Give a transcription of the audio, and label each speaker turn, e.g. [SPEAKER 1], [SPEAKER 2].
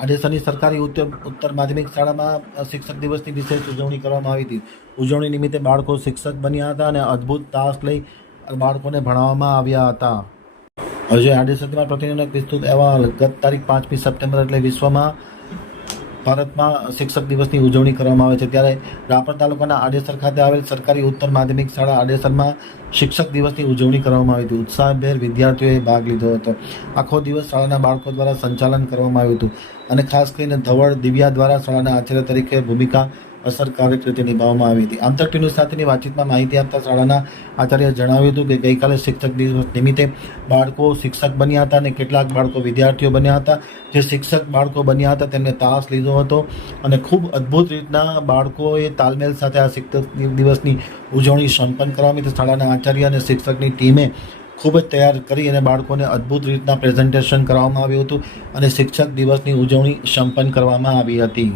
[SPEAKER 1] આડેસરની સરકારી ઉત્તર ઉત્તર માધ્યમિક શાળામાં શિક્ષક દિવસની વિશેષ ઉજવણી કરવામાં આવી હતી. ઉજવણી નિમિત્તે બાળકો શિક્ષક બન્યા હતા અને અદ્ભુત તાસ લઈ બાળકોને ભણાવવામાં આવ્યા હતા. હજુ આડેસરમાં પ્રતિનિધિ વિસ્તૃત અહેવાલ. ગત તારીખ પાંચમી સપ્ટેમ્બર એટલે વિશ્વમાં ભારતમાં શિક્ષક દિવસની ઉજવણી કરવામાં આવે છે. ત્યારે રાપર તાલુકાના આડેસર ખાતે આવેલ સરકારી ઉત્તર માધ્યમિક શાળા આડેસરમાં શિક્ષક દિવસની ઉજવણી કરવામાં આવી હતી. ઉત્સાહભેર વિદ્યાર્થીઓએ ભાગ લીધો હતો. આખો દિવસ શાળાના બાળકો દ્વારા સંચાલન કરવામાં આવ્યું હતું અને ખાસ કરીને ધવળ દિવ્યા દ્વારા શાળાના આચાર્ય તરીકે ભૂમિકા અસરકારક રીતે નિભાવવામાં આવી હતી. આંતર ટીવી સાથેની વાતચીતમાં માહિતી આપતા શાળાના આચાર્ય જણાવ્યું હતું કે ગઈકાલે શિક્ષક દિવસ નિમિત્તે બાળકો શિક્ષક બન્યા હતા અને કેટલાક બાળકો વિદ્યાર્થીઓ બન્યા હતા. જે શિક્ષક બાળકો બન્યા હતા, તેમને તાસ લીધો હતો અને ખૂબ અદ્ભુત રીતના બાળકોએ તાલમેલ સાથે આ શિક્ષક દિવસની ઉજવણી સંપન્ન કરવામાં હતી શાળાના આચાર્ય અને શિક્ષકની ટીમે ખૂબ જ તૈયાર કરી અને બાળકોને અદ્ભુત રીતના પ્રેઝન્ટેશન કરવામાં આવ્યું હતું અને શિક્ષક દિવસની ઉજવણી સંપન્ન કરવામાં આવી હતી.